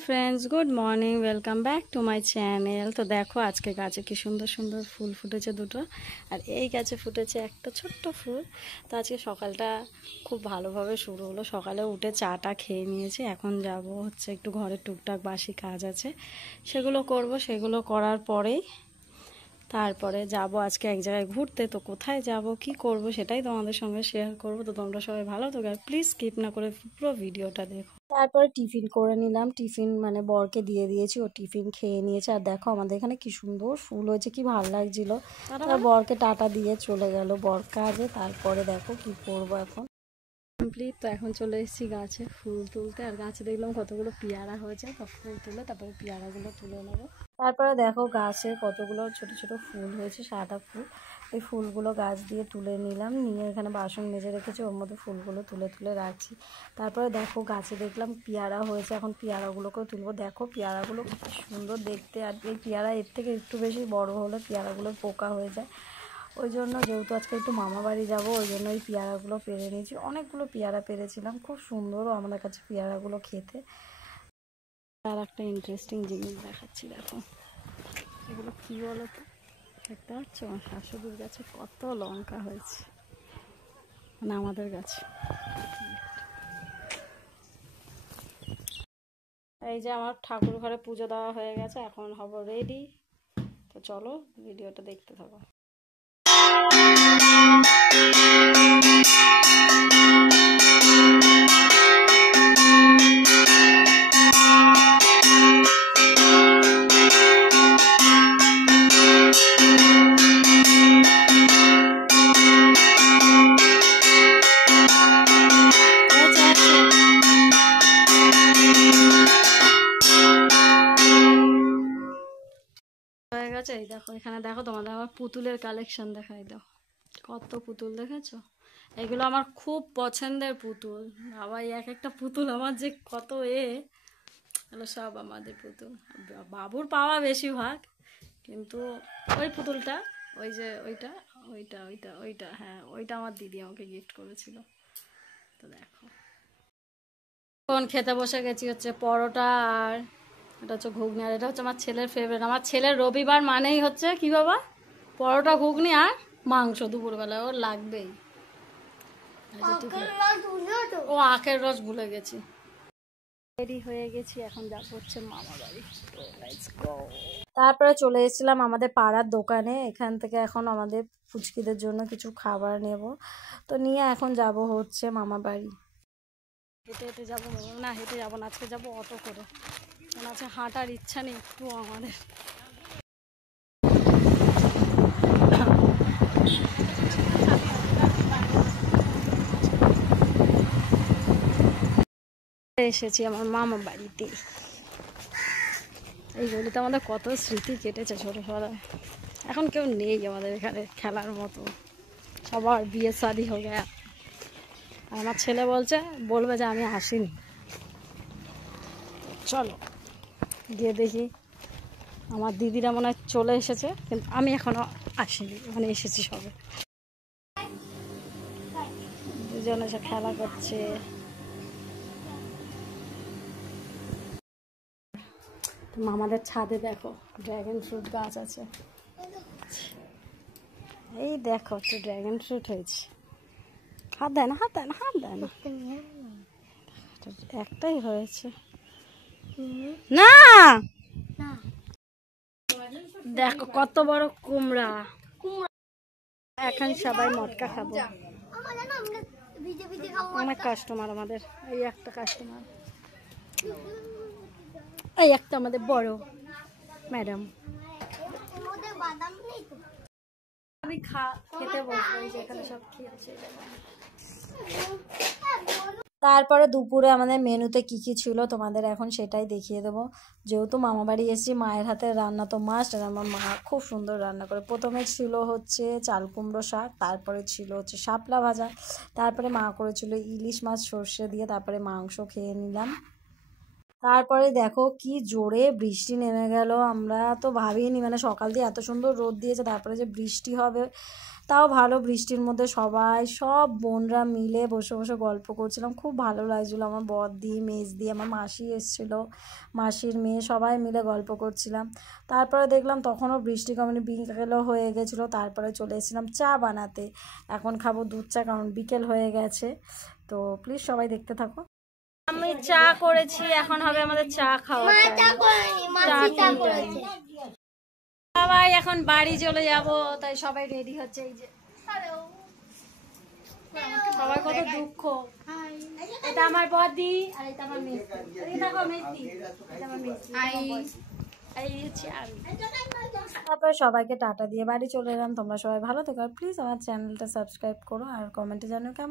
Friends, good morning. Welcome back to my channel. तो देखो आज के गाचे की सुंदर सुंदर ফুল ফুটেছে দুটো, আর এই গাছে ফুটেছে একটা ছোট্ট ফুল। তো আজকে সকালটা খুব ভালোভাবে শুরু হলো। সকালে উঠে চাটা খেয়ে নিয়েছি। এখন যাব হচ্ছে একটু ঘরের টুকটাক বাসি কাজ আছে, সেগুলো করব। সেগুলো করার পরেই তারপরে যাব আজকে এক জায়গায় ঘুরতে। তো কোথায় যাব কি করব সেটাই তোমাদের সঙ্গে শেয়ার করব। তো তোমরা সবাই ভালো তো, প্লিজ স্কিপ না করে পুরো ভিডিওটা দেখো। তারপরে টিফিন করে নিলাম। টিফিন মানে বরকে দিয়ে দিয়েছি, ও টিফিন খেয়ে নিয়েছে। আর দেখো আমাদের এখানে কি সুন্দর ফুল হয়েছে, কি ভালো লাগছিল। তার বরকে টাটা দিয়ে চলে গেল বর কাজে। তারপরে দেখো কি করবো এখন কমপ্লিট। তো এখন চলে এসেছি গাছে ফুল তুলতে। আর গাছে দেখলাম কতগুলো পেয়ারা হয়েছে, তো ফুল তুলে তারপরে পেয়ারাগুলো তুলে নেবো। তারপরে দেখো গাছে কতগুলো ছোট ছোট ফুল হয়েছে, সাদা ফুল। এই ফুলগুলো গাছ দিয়ে তুলে নিলাম, নিয়ে এখানে বাসন মেজে রেখেছি, ওর মধ্যে ফুলগুলো তুলে তুলে রাখছি। তারপরে দেখো গাছে দেখলাম পেয়ারা হয়েছে, এখন পেয়ারাগুলোকেও তুলবো। দেখো পেয়ারাগুলো খুব সুন্দর দেখতে। আর এই পেয়ারা এর থেকে একটু বেশি বড় হলে পেয়ারাগুলো পোকা হয়ে যায়। ওই জন্য যেহেতু আজকে একটু মামা বাড়ি যাবো, ওই জন্য এই পেয়ারাগুলো পেরে নিয়েছি। অনেকগুলো পেয়ারা পেরেছিলাম, খুব সুন্দরও আমাদের কাছে পেয়ারাগুলো খেতে। আর একটা ইন্টারেস্টিং জিনিস দেখাচ্ছি, দেখো এগুলো কী বলো তো, দেখতে পাচ্ছ আমার শাশুড়ির গাছে কত লঙ্কা হয়েছে, মানে আমাদের গাছে। এই যে আমার ঠাকুর ঘরে পুজো দেওয়া হয়ে গেছে, এখন হব রেডি। তো চলো ভিডিওটা দেখতে থাকো। হয়ে গেছে। এই দেখো এখানে দেখো তোমাদের আমার পুতুলের কালেকশন দেখাই দাও, কত পুতুল দেখেছো। এগুলো আমার খুব পছন্দের পুতুল। বাবা এক একটা পুতুল আমার যে কত এগুলো সব আমাদের পুতুল। বাবুর পাওয়া বেশিরভাগ, কিন্তু ওই পুতুলটা, ওই যে ওইটা ওইটা ওইটা ওইটা হ্যাঁ ওইটা আমার দিদি আমাকে গিফট করেছিল। তো দেখো এখন খেতে বসে গেছি হচ্ছে পরোটা, আর এটা হচ্ছে ঘুগনি। আর এটা হচ্ছে আমার ছেলের ফেভারিট। আমার ছেলের রবিবার মানেই হচ্ছে কি বাবা, পরোটা ঘুগনি আর মাংস দুপুরবেলায় ওর লাগবেই। ও আখের রস ভুলে গেছি। রেডি হয়ে গেছি, এখন যাবো হচ্ছে মামা বাড়ি। তো লেটস গো। তারপরে চলে এসেছিলাম আমাদের পাড়ার দোকানে। এখান থেকে এখন আমাদের ফুচকিদের জন্য কিছু খাবার নেব। তো নিয়ে এখন যাব হচ্ছে মামা বাড়ি। হেঁটে হেঁটে যাবো না, হেঁটে যাবো না, আজকে যাবো অটো করে। কারণ আছে হাঁটার ইচ্ছা নেই একটু আমাদের। এসেছি আমার মামা বাড়িতে। এই গলিতে আমাদের কত স্মৃতি কেটেছে ছোটোবেলায়। এখন কেউ নেই আমাদের এখানে খেলার মতো, সবার বিয়ে শাদি হয়ে গেছে। আর আমার ছেলে বলবে যে আমি আসিনি। চলো গিয়ে দেখি। আমার দিদিরা মনে হয় চলে এসেছে, কিন্তু আমি এখনো আসিনি, ওখানে এসেছি সবে। দুজন এসে খেলা করছে। আমাদের ছাদে দেখো ড্রাগন ফ্রুট গাছ আছে। এই দেখো একটু ড্রাগন ফ্রুট হয়েছে। হাত দেয় না, হাত দেয় না, হাত দেয় না। একটাই হয়েছে না। দেখো কত বড় কুমড়া। এখন সবাই মটকা খাবো। অনেক কাস্টমার আমাদের। এই একটা কাস্টমার, এই একটা আমাদের বড় ম্যাডাম। আমি খেতে বসবো, এই যে এখানে সব খেয়েছে। তারপরে দুপুরে আমাদের মেনুতে কি কি ছিল তোমাদের এখন সেটাই দেখিয়ে দেবো। যেহেতু মামা বাড়ি এসেছি, মায়ের হাতের রান্না তো মাস্ট। আর আমার মা খুব সুন্দর রান্না করে। প্রথমে ছিল হচ্ছে চাল কুমড়ো শাক, তারপরে ছিল হচ্ছে শাপলা ভাজা, তারপরে মা করেছিল ইলিশ মাছ সর্ষে দিয়ে, তারপরে মাংস খেয়ে নিলাম। তারপরে দেখো কি জোরে বৃষ্টি নেমে গেল, আমরা তো ভাবিনি মানে সকাল দিয়ে এত সুন্দর রোদ দিয়েছে তারপরে যে বৃষ্টি হবে। তাও ভালো, বৃষ্টির মধ্যে সব বোনরা মিলে বসে বসে গল্প করছিলাম, খুব ভালো লাগছিলো। আমার বড়দি, মেজদি, আমার মাসি এসেছিলো, মাসির মেয়ে, সবাই মিলে গল্প করছিলাম। তারপরে দেখলাম তখনও বৃষ্টি কমেনি, বিকেলও হয়ে গেছিলো। তারপরে চলে এসেছিলাম চা বানাতে। এখন খাবো দুধ চা, কারণ বিকেল হয়ে গেছে। তো প্লিজ সবাই দেখতে থাকো। আমি চা করেছি, এখন হবে আমাদের চা খাওয়া। সবাই এখন বাড়ি চলে যাব, তাই সবাই রেডি হচ্ছে। এই যে সবাই কত দুঃখ। এটা আমার বদি আর এটা আমার মেজদি, তারপরে সবাইকে টাটা দিয়ে বাড়ি চলে এলাম। তোমরা সবাই ভালো থেকো, প্লিজ আমার চ্যানেলটা সাবস্ক্রাইব করো আর কমেন্টে জানো কেমন।